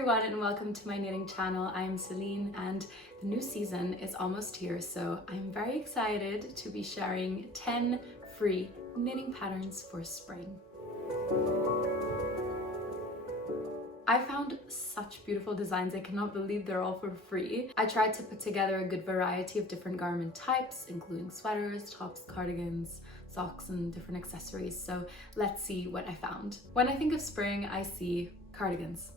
everyone and welcome to my knitting channel. I'm Céline and the new season is almost here, so I'm very excited to be sharing 10 free knitting patterns for spring. I found such beautiful designs. I cannot believe they're all for free. I tried to put together a good variety of different garment types, including sweaters, tops, cardigans, socks, and different accessories. So let's see what I found. When I think of spring, I see cardigans,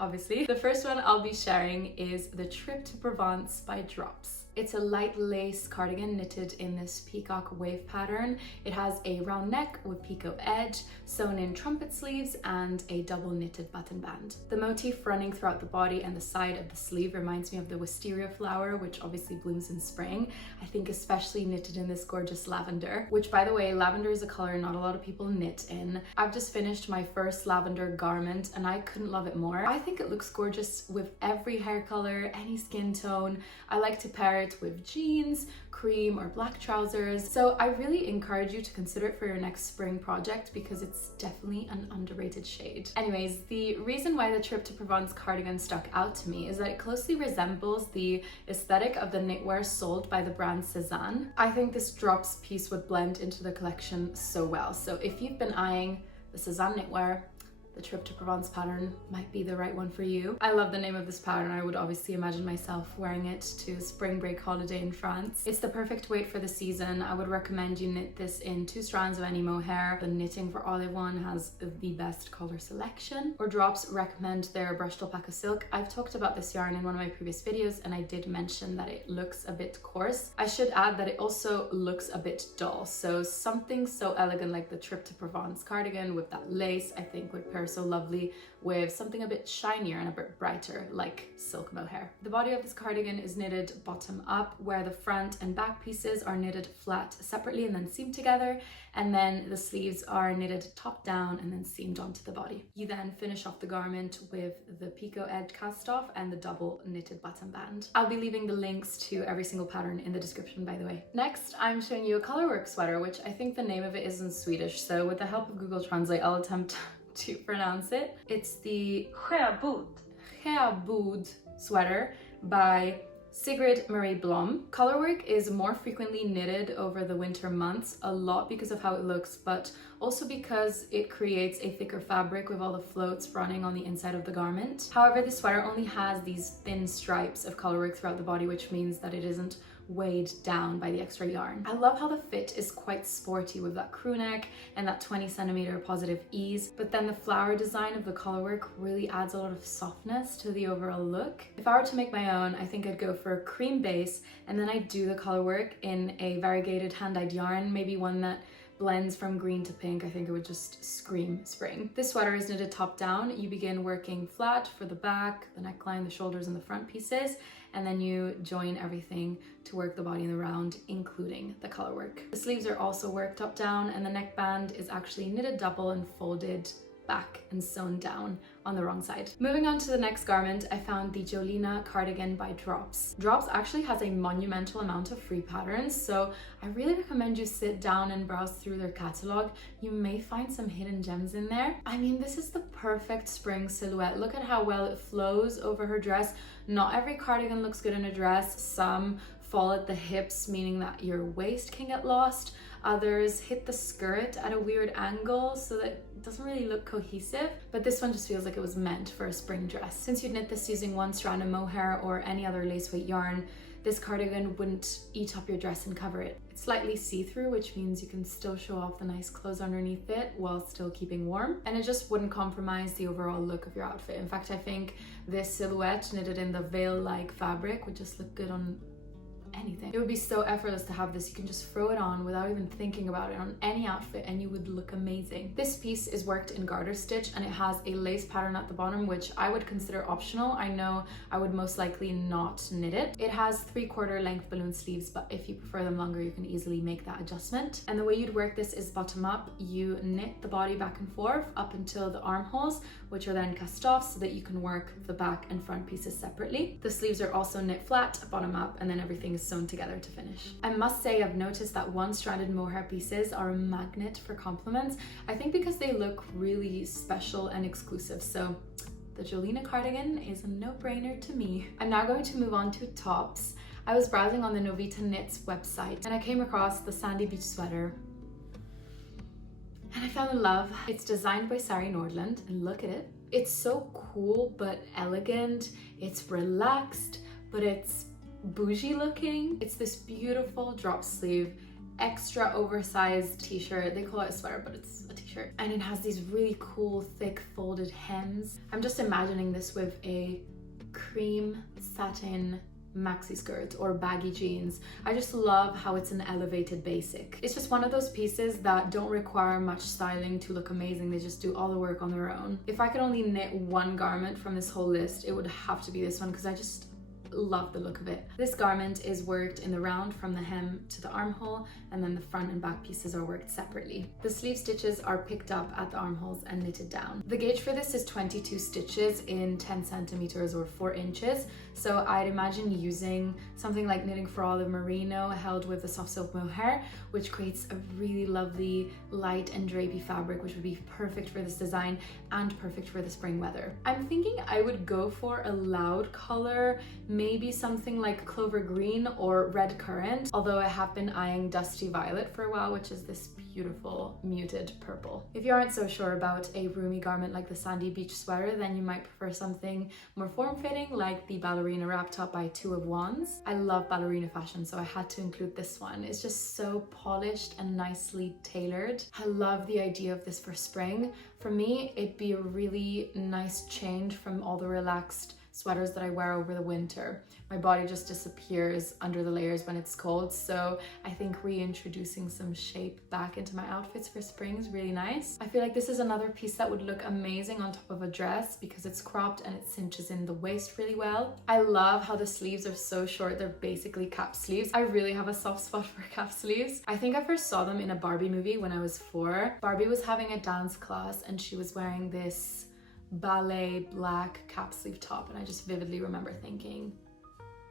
obviously. The first one I'll be sharing is the Trip to Provence by Drops. It's a light lace cardigan knitted in this peacock wave pattern. It has a round neck with picot edge, sewn in trumpet sleeves, and a double knitted button band. The motif running throughout the body and the side of the sleeve reminds me of the wisteria flower, which obviously blooms in spring. I think especially knitted in this gorgeous lavender, which, by the way, lavender is a color not a lot of people knit in. I've just finished my first lavender garment and I couldn't love it more. I think it looks gorgeous with every hair color, any skin tone. I like to pair it with jeans, cream, or black trousers. So I really encourage you to consider it for your next spring project because it's definitely an underrated shade. Anyways, the reason why the Trip to Provence cardigan stuck out to me is that it closely resembles the aesthetic of the knitwear sold by the brand Céline. I think this Drops piece would blend into the collection so well. So if you've been eyeing the Céline knitwear, the Trip to Provence pattern might be the right one for you. I love the name of this pattern. I would obviously imagine myself wearing it to a spring break holiday in France. It's the perfect weight for the season. I would recommend you knit this in 2 strands of any mohair. The Knitting for Olive one has the best color selection. Or Drops recommend their brushed alpaca silk. I've talked about this yarn in one of my previous videos and I did mention that it looks a bit coarse. I should add that it also looks a bit dull. So something so elegant like the Trip to Provence cardigan with that lace, I think would pair so lovely with something a bit shinier and a bit brighter like silk mohair. The body of this cardigan is knitted bottom up, where the front and back pieces are knitted flat separately and then seamed together, and then the sleeves are knitted top down and then seamed onto the body. You then finish off the garment with the picot edge cast off and the double knitted button band. I'll be leaving the links to every single pattern in the description, by the way. Next, I'm showing you a colorwork sweater, which I think the name of it is in Swedish, so with the help of Google Translate, I'll attempt to pronounce it. It's the Sjöbod sweater by Sigrid Blom. Colorwork is more frequently knitted over the winter months, a lot because of how it looks, but also because it creates a thicker fabric with all the floats running on the inside of the garment. However, this sweater only has these thin stripes of colorwork throughout the body, which means that it isn't weighed down by the extra yarn. I love how the fit is quite sporty with that crew neck and that 20cm positive ease, but then the flower design of the colorwork really adds a lot of softness to the overall look. If I were to make my own, I think I'd go for a cream base and then I'd do the colorwork in a variegated hand-dyed yarn, maybe one that blends from green to pink. I think it would just scream spring. This sweater is knitted top down. You begin working flat for the back, the neckline, the shoulders, and the front pieces, and then you join everything to work the body in the round, including the colorwork. The sleeves are also worked top down, and the neckband is actually knitted double and folded back and sewn down on the wrong side. Moving on to the next garment, I found the Jolina cardigan by Drops. Drops actually has a monumental amount of free patterns, so I really recommend you sit down and browse through their catalog. You may find some hidden gems in there. I mean, this is the perfect spring silhouette. Look at how well it flows over her dress. Not every cardigan looks good in a dress. Some fall at the hips, meaning that your waist can get lost. Others hit the skirt at a weird angle so that it doesn't really look cohesive, but this one just feels like it was meant for a spring dress. Since you knit this using 1 strand of mohair or any other lace weight yarn, this cardigan wouldn't eat up your dress and cover it. It's slightly see-through, which means you can still show off the nice clothes underneath it while still keeping warm, and it just wouldn't compromise the overall look of your outfit. In fact, I think this silhouette knitted in the veil-like fabric would just look good on anything. It would be so effortless to have this. You can just throw it on without even thinking about it on any outfit and you would look amazing. This piece is worked in garter stitch and it has a lace pattern at the bottom, which I would consider optional. I know I would most likely not knit it. It has 3/4 length balloon sleeves, but if you prefer them longer, you can easily make that adjustment. And the way you'd work this is bottom up. You knit the body back and forth up until the armholes, which are then cast off so that you can work the back and front pieces separately. The sleeves are also knit flat, bottom up, and then everything is sewn together to finish. I must say I've noticed that one-stranded mohair pieces are a magnet for compliments. I think because they look really special and exclusive. So the Jolina cardigan is a no-brainer to me. I'm now going to move on to tops. I was browsing on the Novita Knits website and I came across the sandy beach sweater. And I fell in love. It's designed by Sari Nordlund, and look at it. It's so cool but elegant. It's relaxed, but it's bougie looking. It's this beautiful drop sleeve, extra oversized t-shirt. They call it a sweater, but it's a t-shirt. And it has these really cool, thick folded hems. I'm just imagining this with a cream satin maxi skirt or baggy jeans. I just love how it's an elevated basic. It's just one of those pieces that don't require much styling to look amazing. They just do all the work on their own. If I could only knit one garment from this whole list, it would have to be this one because I just love the look of it. This garment is worked in the round from the hem to the armhole, and then the front and back pieces are worked separately. The sleeve stitches are picked up at the armholes and knitted down. The gauge for this is 22 stitches in 10 centimeters or 4 inches. So I'd imagine using something like Knitting for All of Merino held with the soft silk mohair, which creates a really lovely light and drapey fabric, which would be perfect for this design and perfect for the spring weather. I'm thinking I would go for a loud color, maybe something like clover green or red currant, although I have been eyeing dusty violet for a while, which is this beautiful muted purple. If you aren't so sure about a roomy garment like the sandy beach sweater, then you might prefer something more form-fitting like the Ballerina wrap top by Two of Wands. I love ballerina fashion, so I had to include this one. It's just so polished and nicely tailored. I love the idea of this for spring. For me, it'd be a really nice change from all the relaxed sweaters that I wear over the winter. My body just disappears under the layers when it's cold, so I think reintroducing some shape back into my outfits for spring is really nice. I feel like this is another piece that would look amazing on top of a dress because it's cropped and it cinches in the waist really well. I love how the sleeves are so short, they're basically cap sleeves. I really have a soft spot for cap sleeves. I think I first saw them in a Barbie movie when I was 4. Barbie was having a dance class and she was wearing this ballet black cap sleeve top, and I just vividly remember thinking,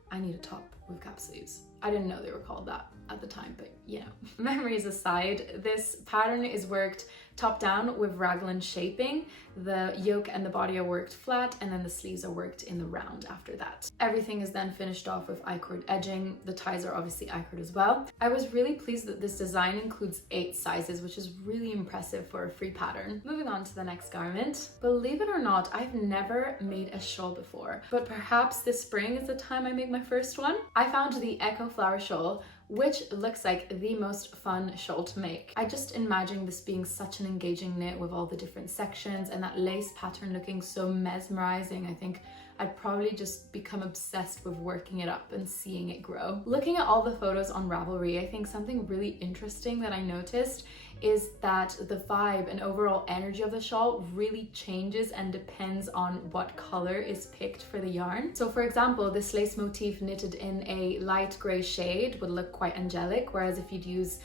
I need a top with cap sleeves. I didn't know they were called that at the time, but you know. Memories aside, this pattern is worked top down with raglan shaping. The yoke and the body are worked flat, and then the sleeves are worked in the round after that. Everything is then finished off with I-cord edging. The ties are obviously I-cord as well. I was really pleased that this design includes 8 sizes, which is really impressive for a free pattern. Moving on to the next garment. Believe it or not, I've never made a shawl before, but perhaps this spring is the time I make my first one. I found the Echo Flower Shawl, which looks like the most fun shawl to make. I just imagine this being such an engaging knit with all the different sections and that lace pattern looking so mesmerizing. I think I'd probably just become obsessed with working it up and seeing it grow. Looking at all the photos on Ravelry, I think something really interesting that I noticed is that the vibe and overall energy of the shawl really changes and depends on what color is picked for the yarn. So for example, this lace motif knitted in a light gray shade would look quite angelic, whereas if you'd use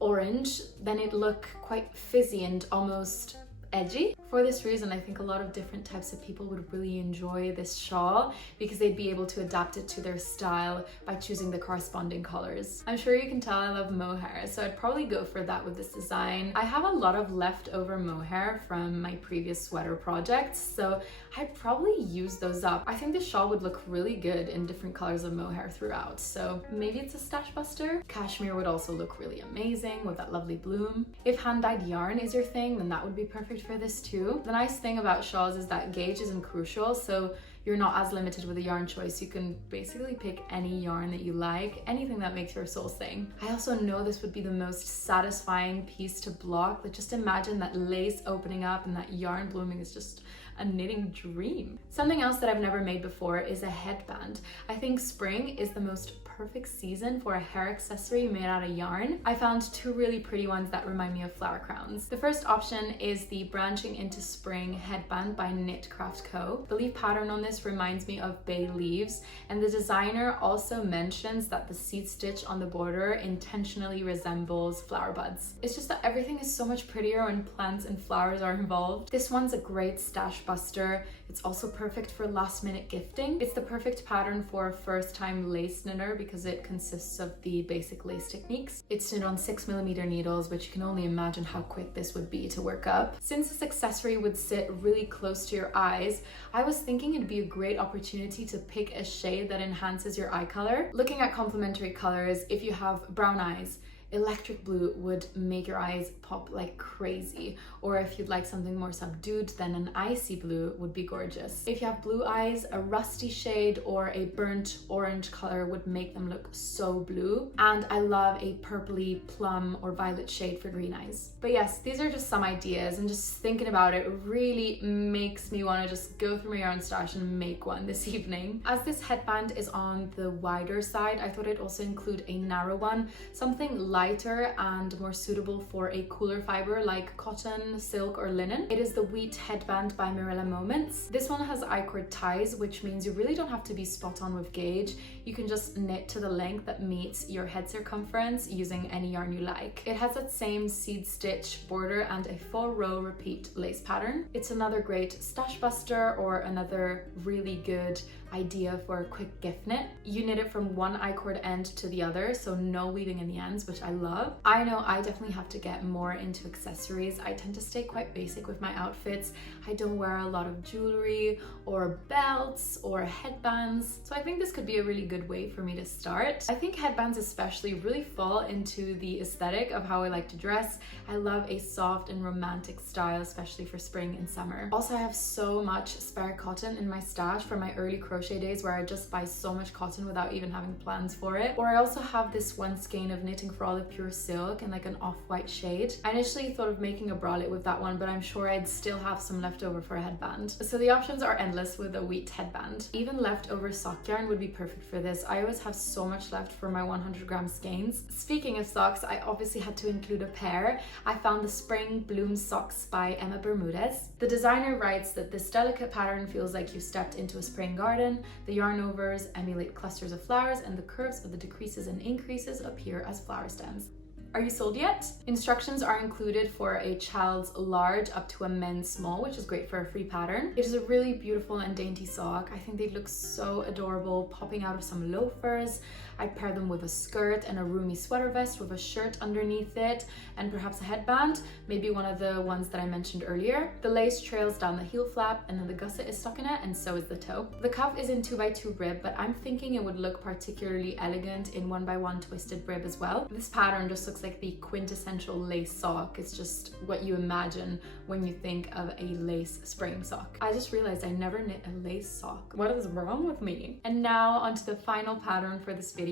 orange, then it'd look quite fizzy and almost edgy. For this reason, I think a lot of different types of people would really enjoy this shawl because they'd be able to adapt it to their style by choosing the corresponding colors. I'm sure you can tell I love mohair, so I'd probably go for that with this design. I have a lot of leftover mohair from my previous sweater projects, so I'd probably use those up. I think this shawl would look really good in different colors of mohair throughout, so maybe it's a stash buster. Cashmere would also look really amazing with that lovely bloom. If hand-dyed yarn is your thing, then that would be perfect for this too. The nice thing about shawls is that gauge isn't crucial, so you're not as limited with a yarn choice. You can basically pick any yarn that you like, anything that makes your soul sing. I also know this would be the most satisfying piece to block. Like, just imagine that lace opening up and that yarn blooming is just a knitting dream. Something else that I've never made before is a headband. I think spring is the most perfect season for a hair accessory made out of yarn. I found 2 really pretty ones that remind me of flower crowns. The first option is the Branching into Spring headband by Knit Craft Co. The leaf pattern on this reminds me of bay leaves, and the designer also mentions that the seed stitch on the border intentionally resembles flower buds. It's just that everything is so much prettier when plants and flowers are involved. This one's a great stash buster. It's also perfect for last minute gifting. It's the perfect pattern for a first time lace knitter because it consists of the basic lace techniques. It's knit on 6mm needles, which you can only imagine how quick this would be to work up. Since this accessory would sit really close to your eyes, I was thinking it'd be a great opportunity to pick a shade that enhances your eye color. Looking at complementary colors, if you have brown eyes, electric blue would make your eyes pop like crazy, or if you'd like something more subdued, then an icy blue would be gorgeous. If you have blue eyes, a rusty shade or a burnt orange color would make them look so blue, and I love a purpley plum or violet shade for green eyes. But yes, these are just some ideas, and just thinking about it really makes me want to just go through my yarn stash and make one this evening. As this headband is on the wider side, I thought I'd also include a narrow one, something lighter and more suitable for a cooler fiber like cotton, silk or linen. It is the Wheat Headband by Mirella Moments. This one has I-cord ties, which means you really don't have to be spot on with gauge. You can just knit to the length that meets your head circumference using any yarn you like. It has that same seed stitch border and a 4-row repeat lace pattern. It's another great stash buster or another really good idea for a quick gift knit. You knit it from one I-cord end to the other, so no weaving in the ends, which I love. I know I definitely have to get more into accessories. I tend to stay quite basic with my outfits. I don't wear a lot of jewelry or belts or headbands, so I think this could be a really good way for me to start. I think headbands especially really fall into the aesthetic of how I like to dress. I love a soft and romantic style, especially for spring and summer. Also, I have so much spare cotton in my stash from my early crochet days where I just buy so much cotton without even having plans for it. Or I also have this one skein of Knitting for Olive pure silk in like an off-white shade. I initially thought of making a bralette with that one, but I'm sure I'd still have some left over for a headband. So the options are endless with a Wheat headband. Even leftover sock yarn would be perfect for this. I always have so much left for my 100-gram skeins. Speaking of socks, I obviously had to include a pair. I found the Spring Bloom socks by Bermudez. The designer writes that this delicate pattern feels like you stepped into a spring garden. The yarn overs emulate clusters of flowers, and the curves of the decreases and increases appear as flower stems. Are you sold yet? Instructions are included for a child's large up to a men's small, which is great for a free pattern. It is a really beautiful and dainty sock. I think they look so adorable, popping out of some loafers. I'd pair them with a skirt and a roomy sweater vest with a shirt underneath it, and perhaps a headband, maybe one of the ones that I mentioned earlier. The lace trails down the heel flap, and then the gusset is stuck in it, and so is the toe. The cuff is in 2x2 rib, but I'm thinking it would look particularly elegant in 1x1 twisted rib as well. This pattern just looks like the quintessential lace sock. It's just what you imagine when you think of a lace spring sock. I just realized I never knit a lace sock. What is wrong with me? And now onto the final pattern for this video.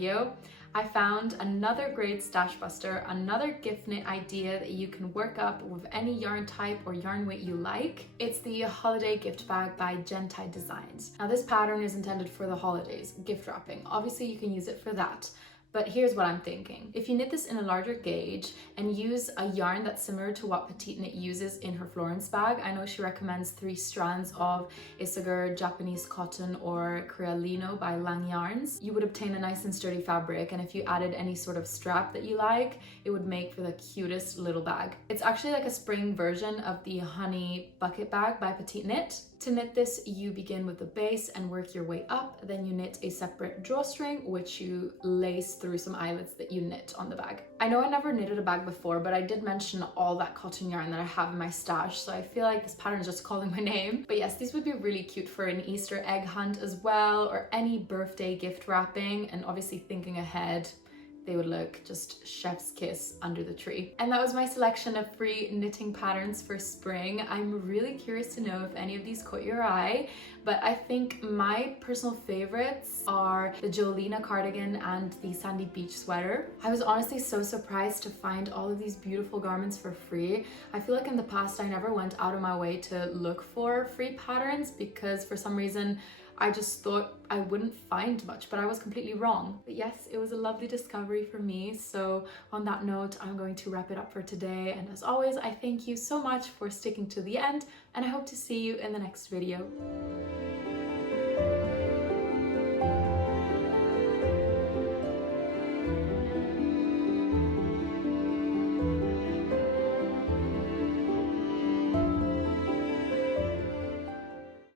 I found another great stash buster, another gift knit idea that you can work up with any yarn type or yarn weight you like. It's the holiday gift bag by Jentide Designs. Now this pattern is intended for the holidays, gift wrapping. Obviously you can use it for that. But here's what I'm thinking. If you knit this in a larger gauge and use a yarn that's similar to what Petite Knit uses in her Florence bag, I know she recommends 3 strands of Isager Japanese cotton or Creolino by Lang Yarns. You would obtain a nice and sturdy fabric, and if you added any sort of strap that you like, it would make for the cutest little bag. It's actually like a spring version of the Honey bucket bag by Petite Knit. To knit this, you begin with the base and work your way up. Then you knit a separate drawstring, which you lace through some eyelets that you knit on the bag. I know I never knitted a bag before, but I did mention all that cotton yarn that I have in my stash, so I feel like this pattern is just calling my name. But yes, these would be really cute for an Easter egg hunt as well, or any birthday gift wrapping, and obviously thinking ahead, they would look just chef's kiss under the tree. And that was my selection of free knitting patterns for spring. I'm really curious to know if any of these caught your eye, but I think my personal favorites are the Jolina cardigan and the Sandy Beach sweater. I was honestly so surprised to find all of these beautiful garments for free. I feel like in the past I never went out of my way to look for free patterns because for some reason I just thought I wouldn't find much, but I was completely wrong. But yes, it was a lovely discovery for me. So on that note, I'm going to wrap it up for today. And as always, I thank you so much for sticking to the end, and I hope to see you in the next video.